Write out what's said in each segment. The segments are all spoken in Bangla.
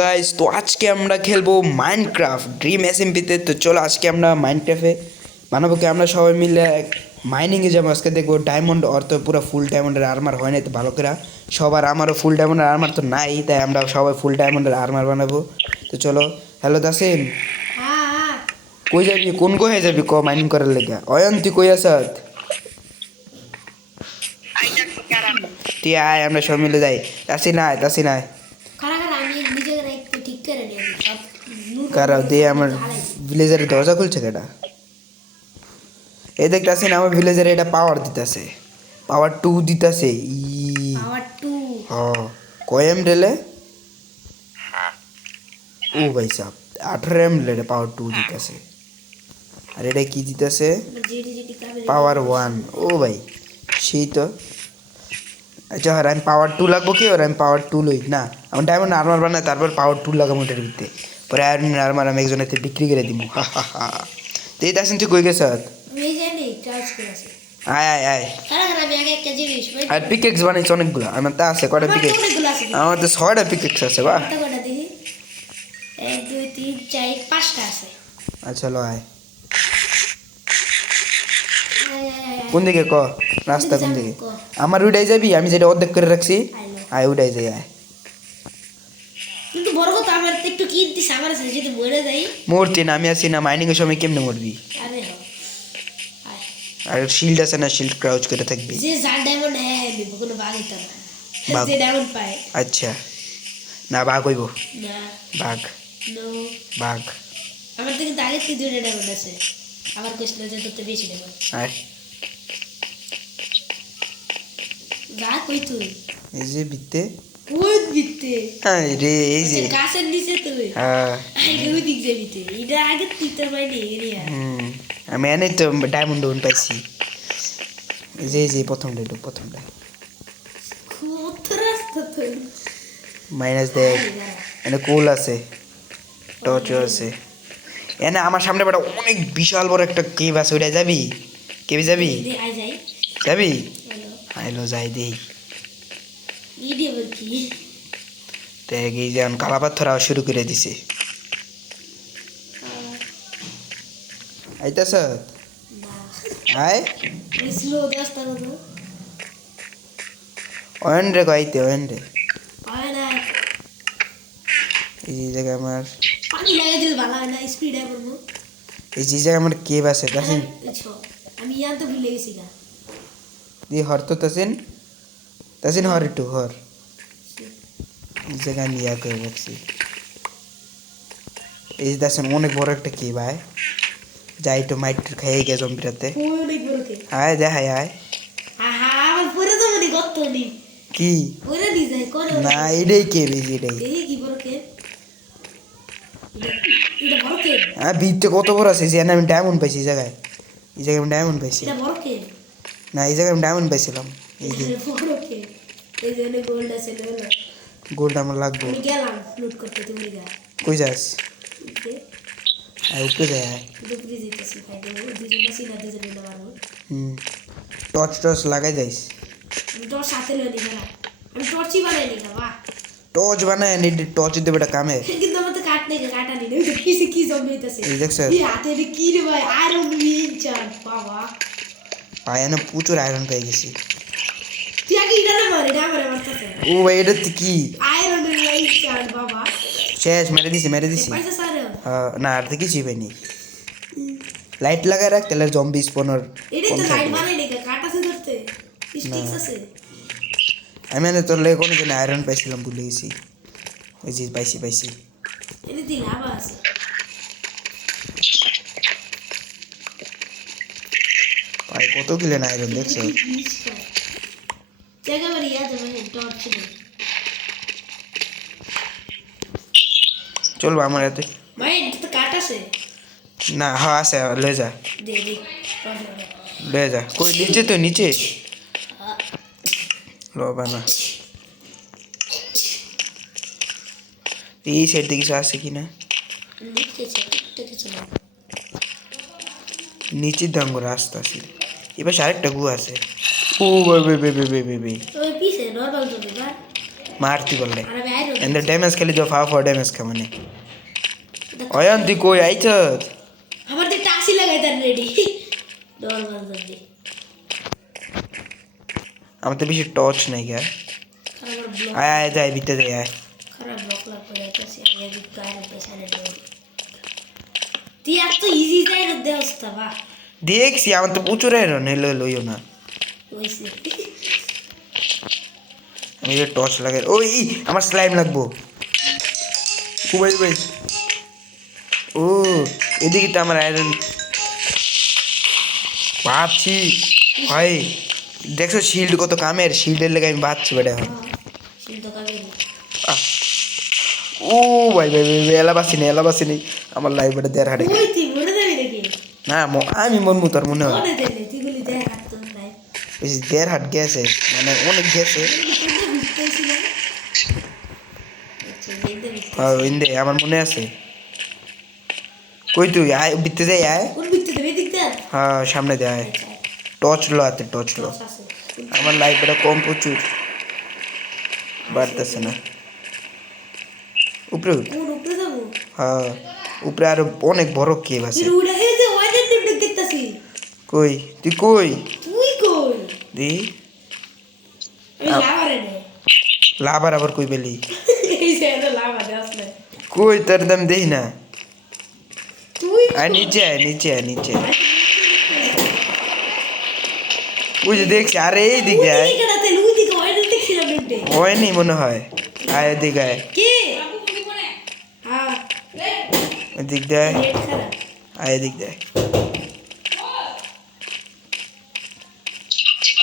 গাইস, তো আজকে আমরা খেলবো মাইনক্রাফট ড্রিম এসএমপিতে। তো চলো আজকে আমরা মাইনক্রাফটে বানাবো কি আমরা সবাই মিলে মাইনিংয়ে যাবো। আজকে দেখবো ডায়মন্ড অর তো পুরো ফুল ডায়মন্ডের আর্মার হয় না তো ভালো করে সবার। আমারও ফুল ডায়মন্ডের আর্মার তো নাই, তাই আমরা সবাই ফুল ডায়মন্ডের আর্মার বানাবো। তো চলো। হ্যালো দাসিন, কই যাবি? কোন কোহে যাবি ক মাইনিং করার লেগে? অয়ন তুই কই আসাত? তুই আয়, আমরা সবাই মিলে যাই। তাসিন আয়, তাসিন আয়। কারা দিয়ে আমার ভিলেজের দরজা খুলছে কেটা? এই দেখতেছেন আমার ভিলেজের এটা পাওয়ার দিতেছে, পাওয়ার 2 দিতেছে। হ কয়েম রেলে ও ভাই সাহ 18 রেলে পাওয়ার 2 দিতেছে। আর এটা কি দিতেছে? পাওয়ার 1। ও ভাই সেই তো। আচ্ছা আর আমি পাওয়ার 2 লাগবো কি? আর আমি পাওয়ার 2 লই না, আমার ডায়মন্ড আর্মার বানাই তারপর পাওয়ার 2 লাগাবো এটার ভিতরে। পরে আয়রন আর্মার আমি একজনের বিক্রি করে দিব। হা হা হা। তো এই দেখছেন তুই কই গেছ? আয় আয় আয়। আর পিকেক্স বানাইছি অনেকগুলো। আমার তা আছে কয়টা পিকেক্স? আমার তো 6টা পিকেক্স আছে। বাহ। আচ্ছা লো আয়। কোন দিকে ক? রাস্তা কোন দিকে? আমার উড়াই যাবি? আমি যেটা অর্ধেক করে রাখছি আয় উড়াই যাই আয়। মরতি না, আমি আছি না। মাইনিং এর সময় কেমনে মরবি? আর শিল্ড আছে না, শিল্ড ক্রাউচ করে থাকবি। আচ্ছা না, বাঘ হইব। বাঘ বাঘ আমার থেকে আগে কি দুইটা ডায়মন্ড আছে। আবার কইছিল যে তোতে বেশি ডায়মন্ড। আয় যা কই তুই? এই যে বিতে ওই দিতে। হ্যাঁ রে এই যে গাছের নিচে তুই। হ্যাঁ আগে ওই দিক যাবিতে। এটা আগে তুই তোর বাইরে এরিয়া। আমি এনে তো ডায়মন্ড ওন পাইছি। এই যে প্রথমটা প্রথমটা কত রাস্তা তুই। মাইনাস দেখ এনে কোল আছে, টর্চ আছে। এনে আমার সামনে বড় অনেক বিশাল বড় একটা কেভ আছে। ওইটা যাবি? কেভে যাবি? আই যাই। যাবি? হ্যালো। আইলো যাই দেই। ভিডিও কি? দেখ এই যে কালা পাথর শুরু করে দিছে। আইতাছ? আয় স্লো রাস্তা কত? অয়ন রে কইতে অয়ন রে। আয় না। এই যে জায়গা আমার পানি লাগিয়ে দিলে ভালো হয় না, স্পিড আই করব। এই যে জায়গা আমার কেভ আছে তাসিন। আমি ইয়ান তো ভুলে গেছি গা। দি হর তো তাসিন, তাসিন হর একটু হর। এই জায়গা নিয়া করে রাখছি। এই যে তাসিন অনেক বড় একটা কেভ। আয় যাই তো মাইট খাইয়ে গে জম্বিরাতে। অনেক বড় কে। আয় দেখ আয়। আহা আমার পরে তো মনে গত নি। কি পরে দি যাই কোন? না এটাই কেভ, এই যে এটাই। এই কি বড় কে? এটা বড় কে? হ্যাঁ ভিতরে কত বড় আছে? যে আমি ডায়মন্ড পাইছি এই জায়গায়। এই জায়গায় আমি ডায়মন্ড পাইছি। এটা বড় কে? না এই জায়গায় আমি ডায়মন্ড পাইছিলাম। এই যে বড় কে? এই যে গোল্ড আছে ললো। গোল্ড আমার লাগবে। আমি গেলাম লুট করতে, তুমি যা। কই যাস? ওকে আয় উপরে যাই আয়। দুপুরে যেতেছি ভাই, দুজন আছে না, দুজন না মারবো। টর্চ টর্চ লাগাই যাইস। আমি তোর সাথে লই নিবা না, আমি টর্চই বানাই নি বাবা। টর্চ বানায় নি, টর্চ দেবে এটা কামে। কিন্তু আমার তো কাট নেই, কাটা নেই। ওই কি জম্বি হইতাছে। এই দেখছ এই হাতে রে কি রে ভাই, আয়রন রিচার্জ বাবা। পায়ে না প্রচুর আয়রন পেয়ে গেছি। তুই আগে এটা না মার, এটা আমারে মারতাছে। ও ভাই এটা কি? আয়রন রিচার্জ বাবা। শেষ মেরে দিছি মেরে দিছি। পয়সা সারে না আর তো কিছুই পাইনি। লাইট লাগাই রাখ তাহলে জম্বি স্পনার এটা কম তো লাইট থাকবে। বানাই নি, কাটা আছে ধরতে স্টিক্স আছে। আমি না তোর লেগে কোনো দিন আয়রন পাইছিলাম ভুলে গেছি। ওই যে পাইছি পাইছি। এটা দি লাভ আছে। ভাই কত কিলেন আয়রন দেখছো? জায়গা বাড়ি ইয়াদ মানে টর্চ ছিল। চলবো আমার হাতে। ভাই এটা তো কাট আছে। না হ্যাঁ আছে, লয়ে যা দে দে টর্চ বানা। লয়ে যা। কই নিচে? তো নিচে লবা না। এই সাইড থেকে কিছু আছে কি না? নিচে কিছু না। নিচের দাঙ্গ রাস্তা আছে। এবার আরেকটা গু আছে। ও ভাই ভাই ভাই ভাই ভাই ভাই। ওই পিছে নরমাল জমি বা মারতি বললে আর আমি আইরো এন্ড ড্যামেজ খেলি তো ফাও ড্যামেজ খামানে অয়ন তুই কই আইছ আমার তো টাসি লাগাই তার রেডি ডর বাজে আমার তো বেশি টর্চ নাই গা আমার ব্লক আয় আয় যাই ভিতরে যাই আয় খারাপ ব্লক লাগবে যাইতাছি আমি এদিক গায়ের পেছনে দেব তুই এত ইজি যাই না দেওস্তা বা দেখছি আমার তো প্রচুর আয়রন এলো লইও না ওইসে আমি যে টর্চ লাগাই ওই আমার স্লাইম লাগবো ও ভাই ভাই ও এদিকে তো আমার আয়রন ভাবছি হয় দেখছো শিল্ড কত কামের শিল্ডের লেগে আমি ভাবছি বেটা এখন সিদ্ধ কাবে আহ, ও ভাই ভাই ভাই ভাই, এলাবাসি নেই আমার লাইফ বেটা দেড় হাটে ওই তুই মরে যাবি নাকি না আমি মনমু তোর মনে হয় মরে দেবে তুই গুলি দেখ হাত তো নাই বেশি দেড় হাট গেছে মানে অনেক গেছে হ্যাঁ ইন্দে আমার মনে আছে কই তুই আয় বিতে যাই আয় কোন বিকতে দেবে দিক দেখ হ্যাঁ সামনে দে আয় টর্চ লো হাতে টর্চ লো আছে আমার লাইফ এটা কম প্রচুর বাড়তেছে না উপরে উঠ। কোন উপরে যাবো হ্যাঁ উপরে আরো অনেক বড় কেভ আছে তুই উড়ে এই যে ওয়াইডের টিপ দেখতাছি কই তুই কই তুই কই দি আমি লাভারে নে লাভার আবার কই পেলি এই যে এত লাভারে আসলে কই তোর দাম দেই না তুই আয় নিচে আয় নিচে আয় নিচে আয়। ওই যে দেখছি আরে এই দিকে আয় দিকে রাতে লুই দিকে ওয়াইডের দেখছিলাম নেটে হয়নি মনে হয় আয় এদিকে আয় কে হ্যাঁ এদিক দেয় নেট খারাপ আয় এদিক দেয়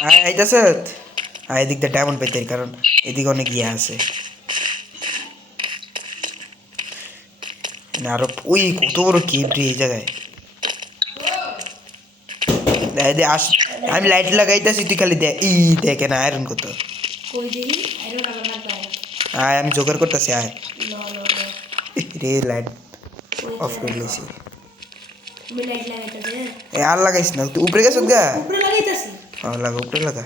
আয় আইতাছ আয় এদিক দিয়ে ডায়মন্ড পাইতে কারণ এদিকে অনেক ইয়ে আছে না আরো ওই কত বড় কেপ রে এই জায়গায় আমি লাইট লাগাইতেছি তুই খালি দেখ দেখে না আয়রন কত কই দেই আইরো না না পায় আয় আমি জোগাড় করতেছি আয় ল ল ল রে লাইট অফ করে দিয়েছি আমি লাইট লাগাইতাছে এ আর লাগাইস না তুই উপরে গেছত গা উপরে লাগাইতাছি হ্যাঁ লাগা উপরে লাগা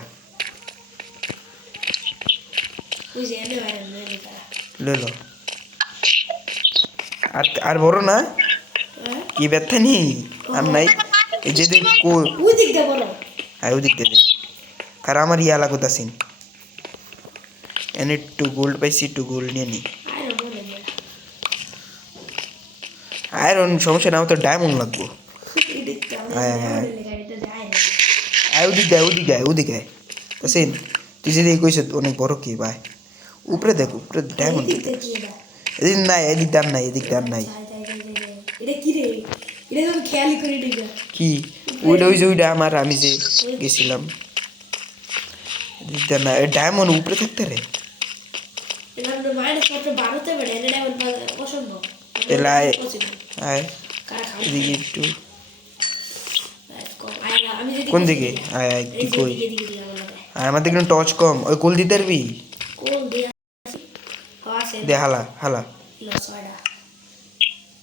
ওই যে এনে বাইরে নে তারা লে লো আর বড় না কি ব্যথা নি আর নাই এই যে দেখ ওই দিক দিয়ে বলো আয় ওদিক দে কারণ আমার ইয়া লাগুতাছিন এনে টু গোল্ড পাইছি টু গোল্ড নিয়ে নি আইরো বলে না আয়রন সমস্যা না আমার তো ডায়মন্ড লাগবো এদিকে আয়, আয়, আয়। গাড়িটা যায় আয় ওদিকে আয় তাসিন তুই যদি কইছ অনেক বড় কি ভাই উপরে দেখ উপরে ডায়মন্ড এদিক দিয়ে কি এটা এদিক নাই এদিক ডান নাই এদিক ডান নাই এটা কি রে এটা তো খেয়ালি করে দিবা কি ওইটা ওই যে ওইটা আমার আমি যে গেছিলাম এদিক ডান নাই ডায়মন্ড উপরে থাকতে রে এটা আমরা মাইনাস মাত্র 12 তে বেড়ে এটা ডায়মন্ড অসম্ভব তাহলে আয় আয় কারা খাও এদিকে একটু আমি যদি কোন দিকে আয় আয় তুই কই এদিকে দিকে আমার লাগে আর আমাদের কিন্তু টর্চ কম ওই কোল দিতে পারবি কোন দিয়ে আছে দে হালা হালা লসড়া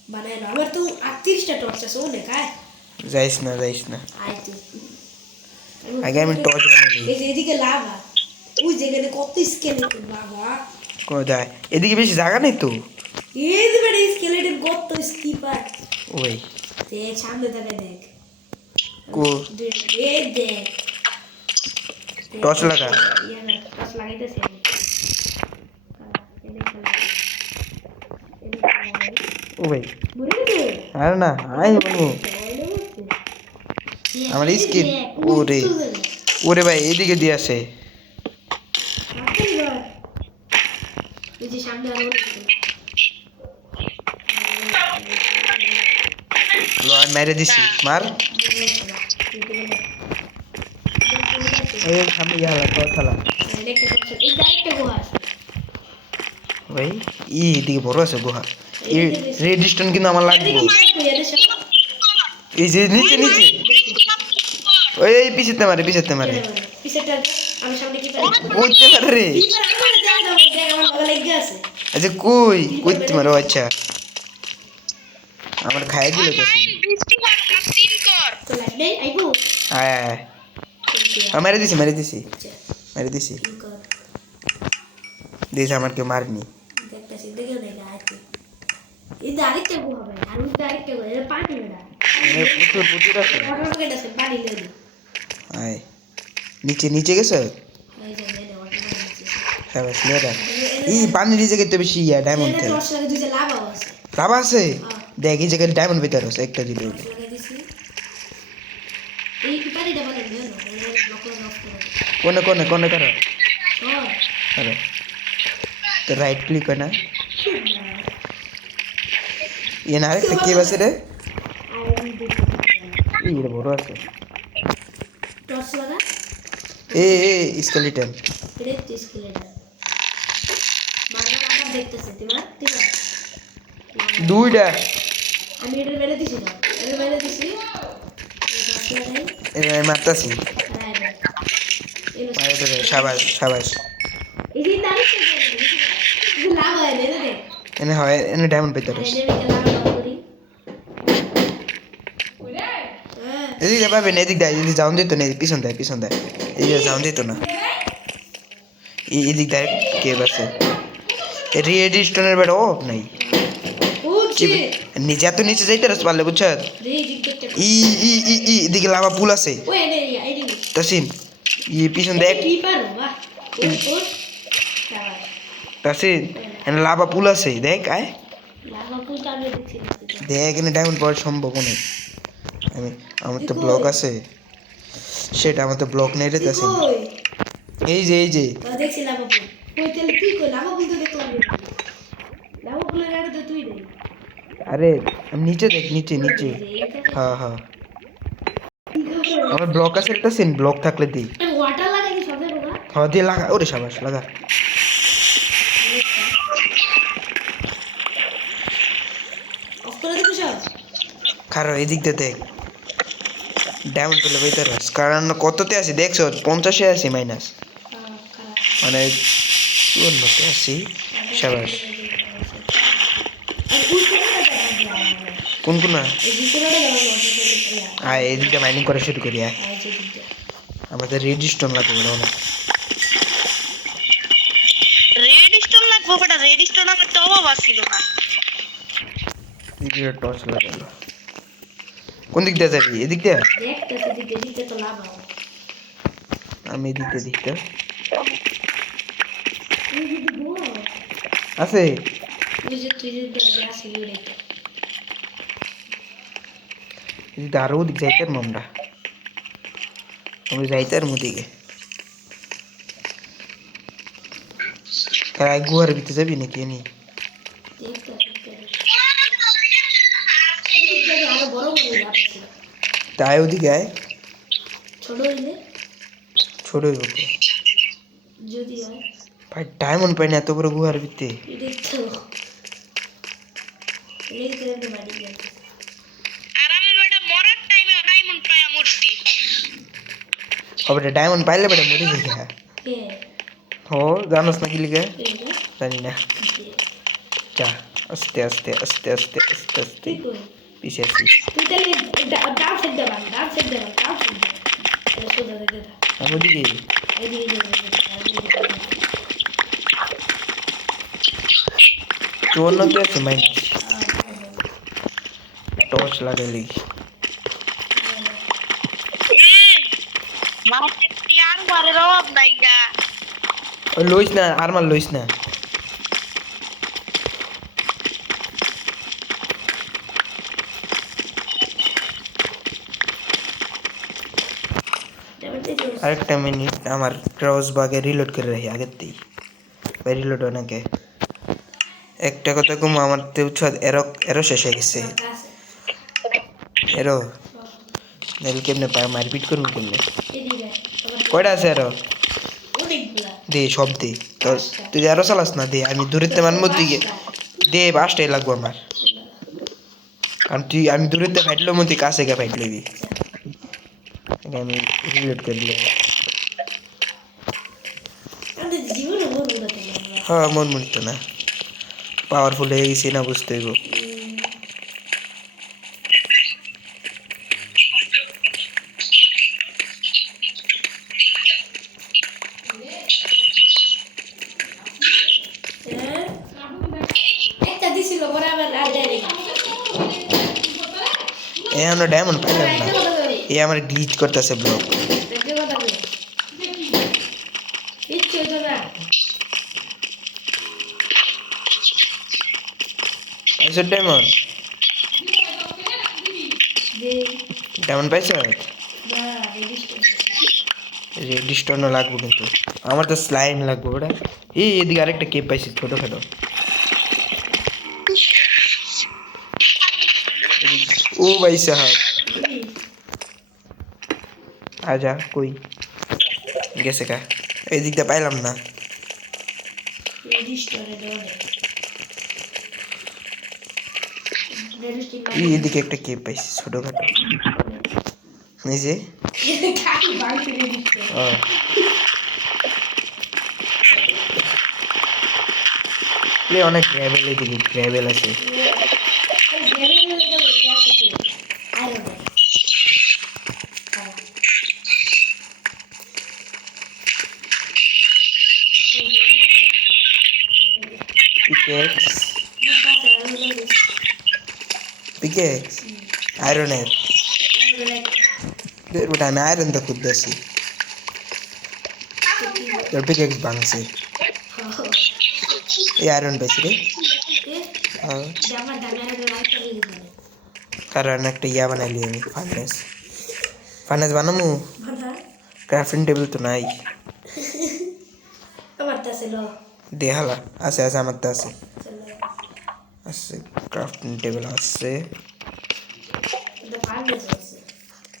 বানায় না আমার তো 38টা টর্চ আছে ওনে কায় যাইস না আয় তুই আগে আমি টর্চ বানাই এই যে এদিকে লাভা ওই যেখানে কত স্কেলেটন বাবা কই যায় এদিকে বেশি জায়গা নেই তো এই যে বড় স্কেলেটন কত স্কিপার ওই দেখ সামনে তাকে দেখ কো দেখ দেখ টর্চ লাগা ইয়া না টর্চ লাগাইতেছে আমি ও ভাই বুঝলি তো আর না আই বলবো আমার স্কিন ওরে ওরে ভাই এদিকে দিয়ে আসে এই যে সামনে আরো লো আমি মেরে দিছি মার এই সামনে গিয়ে হালা টর্চ হালা এই গাড়িটা গোয়া ভাই এদিকে বড় আছে গুহা এই রেড স্টোন কিন্তু আমার লাগবে এই যে নিচে ওই পিছেতে মারে পিছেটা আমি সামনে কি পারি কইতে পারে রে আমার দাও দেখ আমার ভালো লেগে আছে আচ্ছা কইতে মারো আচ্ছা আমার খাই দিল তো তো লাগবে আইবো আয় আয় মেরে দিছি দিয়েছে আমার কেউ মারেনি দেখতেছি দেখে দেখে আইতে এই আরেকটা গো হবে আর ওই আরেকটা গো এটা পানি বেড়া এখানে প্রচুর প্রচুর আছে ওয়াটার প্যাকেট আছে পানি লেগে আয় নিচে নিচে গেছে এই যে মেনে ওয়াটার প্যাকেট আছে সাবাস মেয়েরা এই পানির এই জায়গায় তো বেশি ডায়মন্ড এনে থাকে টর্চ লাগে দুইটা লাভ আছে লাভ আছে হ্যাঁ। দেখ এই জায়গায় ডায়মন্ড ভিতরে আছে একটা দিলে টর্চ লাগে দিছি এই কি পানিটা বলে মেনে ব্লক করে অফ করে কোনে কোনে কোনে করো সব আরে তো রাইট ক্লিক হয় না এ না আরেকটা কেব আছে রে এই রে বড় আছে টর্চ লাগা এ এ স্কেলিটন এটা স্কেলেটন মারবার আমরা দেখতেছি তিবা দুইটা আমি এটা মেরে দিছি না এটা মেরে দিছি এটা টর্চ লাগাই এ মারতাছি রাইট এলো আরে তো সাবাস সাবাস এই যে দাঁড়িয়ে যে লাভ হয় না রে এনে হয় এনে ডায়মন্ড ভিতরে আর আছে এনে মিকে লাভ করি হ্যাঁ এদিকে পাবেন এদিক দেয় এদিকে যাওন দিত না পিছন দেয় এদিকে যাওন দিত না এদিক দেয় কেব আছে রেড স্টোনের বেড়া ও নাই ও চিট নিচে এত নিচে যাইতে রাস পারলে বুঝছ রে জিগতে ই এদিকে লাভা পুল আছে ওই এনে এই দিকে তাসিন পিছন দেখ কি পারো বাহ ও চালা তাসিন এনে লাভা পুল আছে দেখ আয় লাভা পুল কামে দেখছি দেখ এনে ডায়মন্ড পাওয়ার সম্ভব নেই আমার তো ব্লক আছে সেটা আমার তো ব্লক নেই রে তাসিন কই এই যে দেখছি লাভা পুল কই তাহলে তুই কই লাভা পুল তো দেখলাম লাভা পুলের আড়ে তো তুই নেই আরে নিচে দেখ নিচে হ্যাঁ আমার ব্লক আছে তাসিন ব্লক থাকলে দিই ওয়াটার লাগাই কি সবে বাবা হ্যাঁ দিয়ে লাগা ওরে সাবাস লাগা অফ করে দিবি সব কারো এদিক দিয়ে দেখ ডায়মন্ড পেলে বইতে রাস কারণ কততে আছি দেখছো 50-এ আছি মাইনাস মানে 54-তে আছি সাবাস কোন আয় এদিকটা মাইনিং করা শুরু করি আয় আমাদের রেড স্টোন লাগবে না অনেক রেড স্টোন লাগবে বেটা রেড স্টোন আমার তো অভাব ছিল না এদিকে টর্চ লাগালো কোন দিক দিয়ে যাবি এদিক দিয়ে দেখতেছি দিকে তো লাভ হবে আমি এদিক দিয়ে দিকটা তুই যদি বল আছে তুই যদি আসি রে এদিকে আরো ওদিক যাইতে আর আমরা যাইতে আর মুদিকে কারা গুহার ভিতরে যাবি নাকি এনি আরো বড় বড় লাভ আছে তাই ওদিকে আয় ছোট হইলে ছোট হইব তো। যদি হয় ভাই ডায়মন্ড পাই না এত বড় গুহার ভিতরে এটা তো লেগে করে মারি গেল আর আমি বেটা মরার টাইমে ডায়মন্ড পায়া মরছি হবে ডায়মন্ড পাইলে বেটা মরে যাই কে হো জানোস না কি লিখে এটা জানি না যা আস্তে আস্তে আস্তে আস্তে আস্তে আস্তে তুই কই পিছিয়ে আসি তুই তাহলে ডাব সেট দেবা ডাব সেট দেবা সোজা দেখে দা আমি ওদিকে এইদিকে চুয়ান্ন কি আছে মাইনাস টর্চ লাগাইলি মারতে টিয়ার মারে রব নাইগা ওই লইস না আর মার লইস না আরেকটা মিনিট আমার ক্রস বাগে রিলোড করে রাখি আগের দিই ভাই রিলোড অনেকে একটা কথা কম আমার তো এরো এরো শেষ হয়ে গেছে এরো নাহলে কেমনে পায় মারপিট করবো কেমনে কয়টা আছে আরো দে সব দে তোর তুই আরো চালাস না দে আমি দূরেতে মানবো তুই দে 5টাই লাগবো আমার কারণ তুই আমি দূরেতে ফাইটলো তুই কাছে গিয়ে ফাইট লবি আমি রিলোড করে দিলাম হ্যাঁ মন মনিত না পাওয়ারফুল হয়ে গেছি না বুঝতে হইব এ আমরা ডায়মন্ড পাইলাম না একটা কথা কই এ আমার গ্লিচ করতেছে ব্লক একটা কথা কই ইচ্ছে হইতো না পাইছো ডায়মন্ড যে ডায়মন্ড পাইছো না রেজিস্টার রেডিস্টনও লাগবে কিন্তু আমার তো স্লাইম লাগবে ওটা এই এদিকে আরেকটা কেপ পাইছি ছোটোখাটো ও ভাই সাহাব আজা কই গেছে কা এই দিকটা পাইলাম না রেজিস্টারে দেওয়া রেজিস্টার এই এদিকে একটা কেপ পাইছি ছোটোখাটো এই যে খালি বাইরে রেজিস্টার ও অনেক গ্র্যাভেল এদিকে গ্র্যাভেল আছে পিকেক্স পিকেক্স আয়রনের ওটা আমি আয়রন তো খুঁজতেছি তোর পিকেক্স ভাঙছে এই আয়রন পাইছি রে কারণ একটা ইয়া বানাইলি আমি ফার্নেস ফার্নেস বানামু ক্রাফটিং টেবিল তো নাই দেহালা আছে আছে আমার তো আছে আছে ক্রাফটিং টেবিল আছে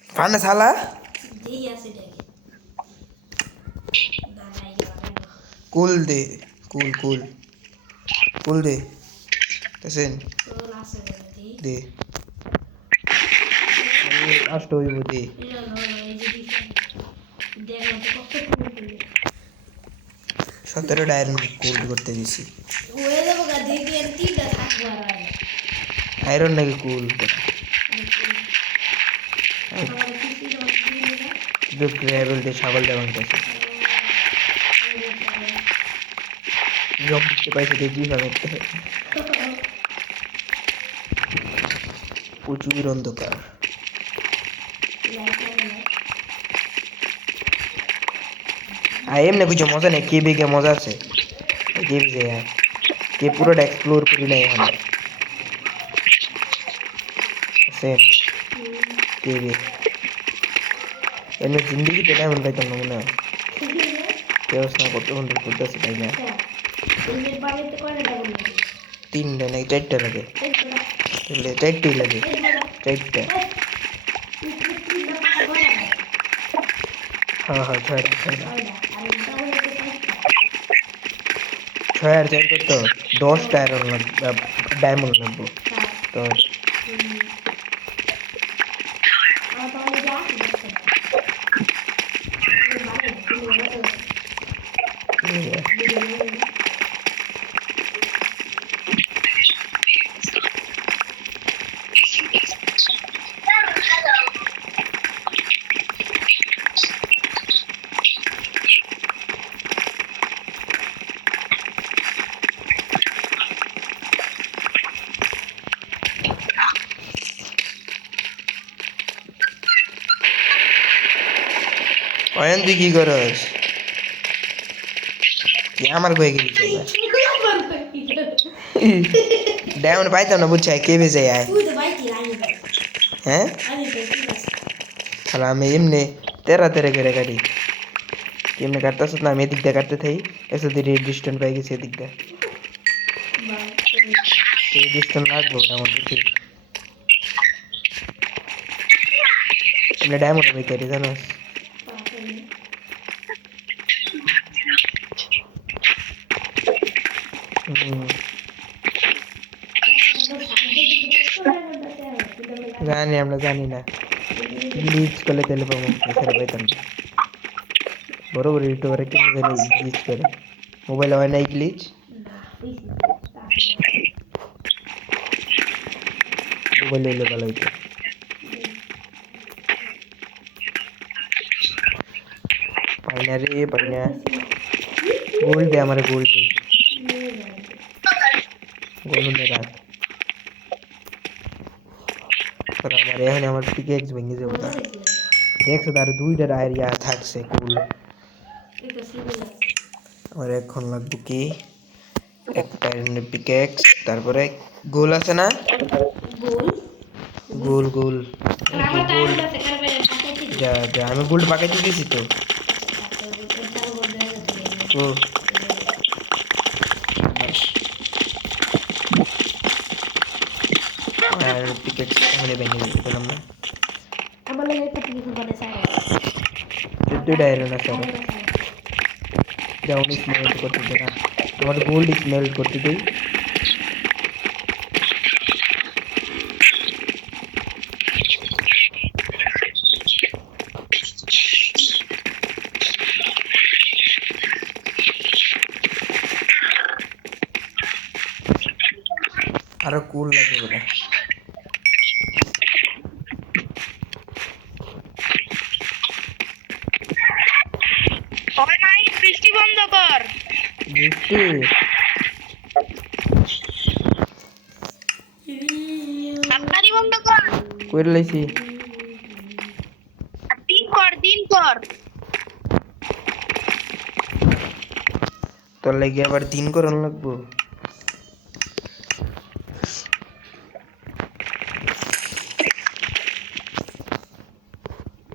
ফার্নেস হালা কুল দে কুল কুল কুল দে তেছেন দে আষ্ট হইব দে সতেরো ডায়রন কুল করতে দিছি আয়রন নাকি কুল দুধ গ্রেভেল দিয়ে ছাগল দেওয়া গেছে জম দিতে পাইছে দেখি ভাবে প্রচুর অন্ধকার আর এমনি কিছু মজা নেই কে বেগে মজা আছে কে বেগে কে পুরোটা এক্সপ্লোর করি নাই এখন সেম কে বে এমনি জিন্দগিতে ডায়মন্ড পাইতাম না মনে হয় কেউ না কত ঘন্টা করতেছে তাই না তিনটা নাকি চারটা লাগে চারটেই লাগে চারটা হ্যাঁ হ্যাঁ ছয়টা ছয়টা ছয় আর চার করতো 10টা আয়রন লাগবে ডায়মন্ড লাগবে তো অয়ন তুই কি করস কি আমার কয়ে গেলি ডায়মন্ড পাইতাম না বুঝছে কে বেজে আয় হ্যাঁ তাহলে আমি এমনি তেরা করে কাটি এমনি কাটতেছ না আমি এদিক দিয়ে কাটতে থাই এসে দিয়ে ডিস্টেন্স পাই গেছি এদিক দিয়ে সেই ডিস্টেন্স লাগবো আমার বুঝছি এমনি ডায়মন্ড পাই কাটি জানোস জানি আমরা জানি না গ্লিচ করলে তেলে পাবো এছাড়া পাইতাম না বড় বড় ইউটিউবারে কিনে জানি গ্লিচ করে মোবাইলে হয় নাই গ্লিচ মোবাইলে এলে ভালো হইতো পাই না রে পাই না গোল্ড দে আমার গোল্ড দে গোল্ড দে রাখ আর আমার পিকেক্স ভেঙে যাবে না দেখছো তার দুইটা ডায়ের ইয়া থাকছে কুল আমার এখন লাগবে কি একটা পিকেক্স তারপরে গোল আছে না গোল গোল গোল যা যা আমি গোল্ড পাকাইতে দিয়েছি তো ও আর পিকেক্স তাহলে ভেঙে দিতে পেলাম না আমার লাগে একটা পিক বানাই সারা দুইটা আয়রন আছে আরো ডাউন স্মেল্ট করতে দে না আমার গোল্ড স্মেল্ট করতে দেই আরো কুল লাগবে বলে ওই নাই বৃষ্টি বন্ধ কর বৃষ্টি তাড়াতাড়ি বন্ধ কর কইরে লাইছি দিন কর তোর লাগি আবার দিন করন লাগবো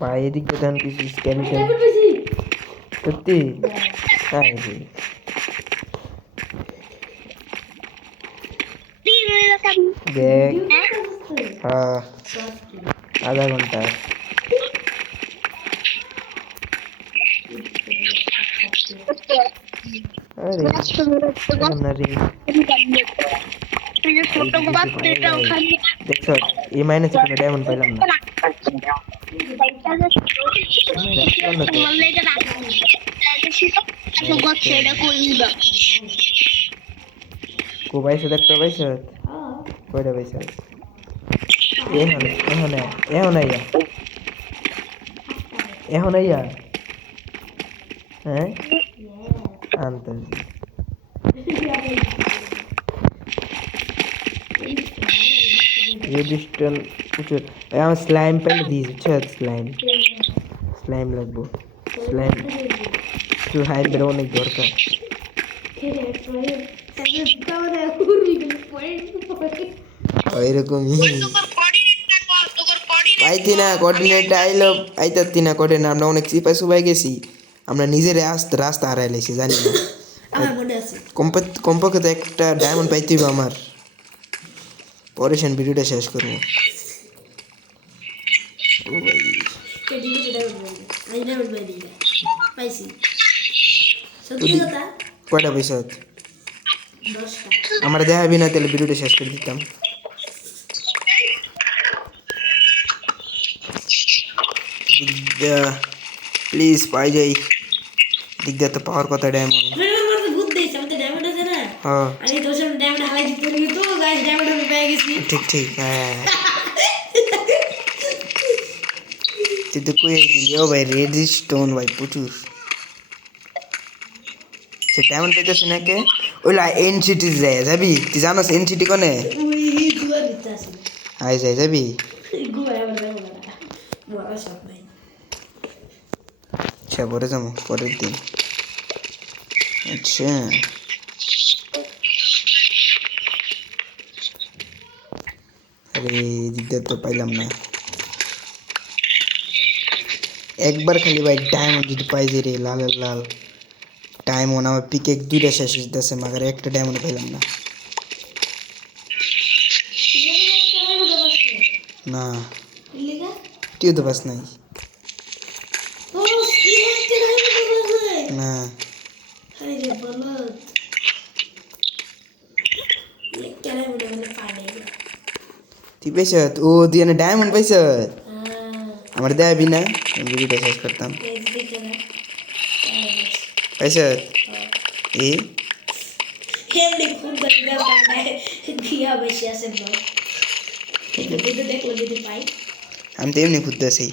ভাই এদিক দিয়ে কিছু স্ক্যামিটার সত্যি তাই রে দেখ হ্যাঁ আধা ঘন্টা আরে না রে দেখছ এই মাইনাসে কোনো ডায়মন্ড পাইলাম না কো পাইছে দেখতে পাইছ কয়টা পাইছ এখন আইয়া হ্যাঁ আনতে রেজিস্টার প্রচুর আমার স্লাইম পেলে দিয়েছি স্লাইম স্লাইম লাগবো স্লাইম স্লাইম বেরো অনেক দরকার ওইরকমই পাইতি না কোঅর্ডিনেট আইলো আইতাতি না কোঅর্ডিনেট আমরা অনেক চিপাই সুবাই গেছি আমরা নিজের রাস্তা হারাই লাইছি জানি না আমার মনে আছে কমপক্ষে তো একটা ডায়মন্ড পাইতে হবে আমার পরে সেন ভিডিওটা শেষ করবো ও ভাই পাইছি সত্যি কথা কয়টা পয়সা 10টা আমার দেখাবি না তাহলে ভিডিওটা শেষ করে দিতাম প্লিজ পাই যাই দিকদার তো পাওয়ার কথা ডায়মন্ড হ্যাঁ ঠিক ঠিক হ্যাঁ তুই তো কই দিলি ও ভাই রেড স্টোন ভাই প্রচুর সে ডায়মন্ড পেতেছ নাকি ওইলা এনসিটি যায় যাবি তুই জানোস এনসিটি কোনে আই যাই যাবি আচ্ছা পরে যাবো পরের দিন আচ্ছা আরে দিকদার তো পাইলাম না একবার খালি ভাই ডায়মন্ড যদি পাই যে রে লাল লাল ডায়মন্ড আমার পিকে দুইটা শেষ হইতেছে মাগার একটা ডায়মন্ড পাইলাম না না তুইও তো পাস নাই না তুই পাইছ ও তুই এনে ডায়মন্ড পাইছ আমার দেখাবি না ভিডিওটা শেষ করতাম পাইছ এ আমি তো এমনি খুঁজতেছি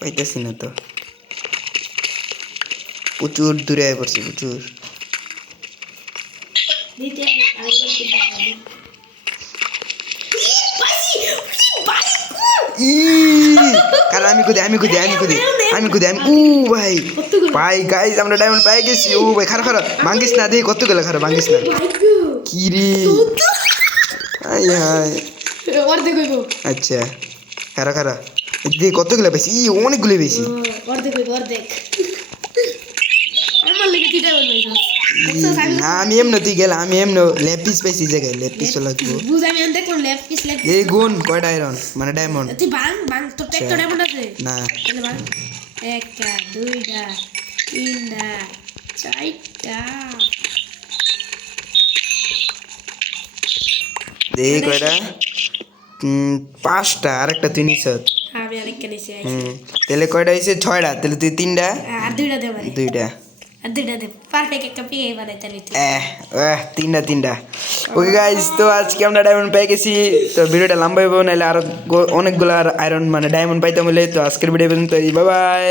পাইতেছি না তো প্রচুর দূরে আয় পড়ছি প্রচুর পাইছি ই কারণ আমি খুদি ও ভাই ভাই গাইস আমরা ডায়মন্ড পাই গেছি ও ভাই খারাপ ভাঙ্গিস না দেখি কত গেলে খারাপ ভাঙ্গিস না কি রে আই হাই অর্ধেক হইব আচ্ছা খারা দিয়ে কতগুলো বেশি অনেকগুলো বেশি অর্ধেক হইব অর্ধেক আমার লেগে দুইটা বলবো না আমি এমন তুই গেল আমি এমন লেপিস পাইছি জায়গায় লেপিস লাগবো বুঝ আমি আমি দেখলাম লেফট পিস এই গুণ কয়টা আয়রন মানে ডায়মন্ড তুই বাং তোর ট্যাক্টর ডায়মন্ড আছে না তাহলে বাং একটা দুইটা তিনটা চারটা দেখি কয়টা 5টা আর একটা তুই নিছ আমি আরেকটা নিছি তাহলে কয়টা হয়েছে 6টা তাহলে তুই 3টা আর দুইটা দে মানে 2টা আর দুইটা দে পারফেক্ট একটা পেয়ে বানাই তাহলে তুই তিনটা ওকে গাইস তো আজকে আমরা ডায়মন্ড পেয়ে গেছি তো ভিডিওটা লম্বা হইব নাহলে আরো অনেকগুলো আয়রন মানে ডায়মন্ড পাইতাম বলে তো আজকের ভিডিও পর্যন্ত বাই বাই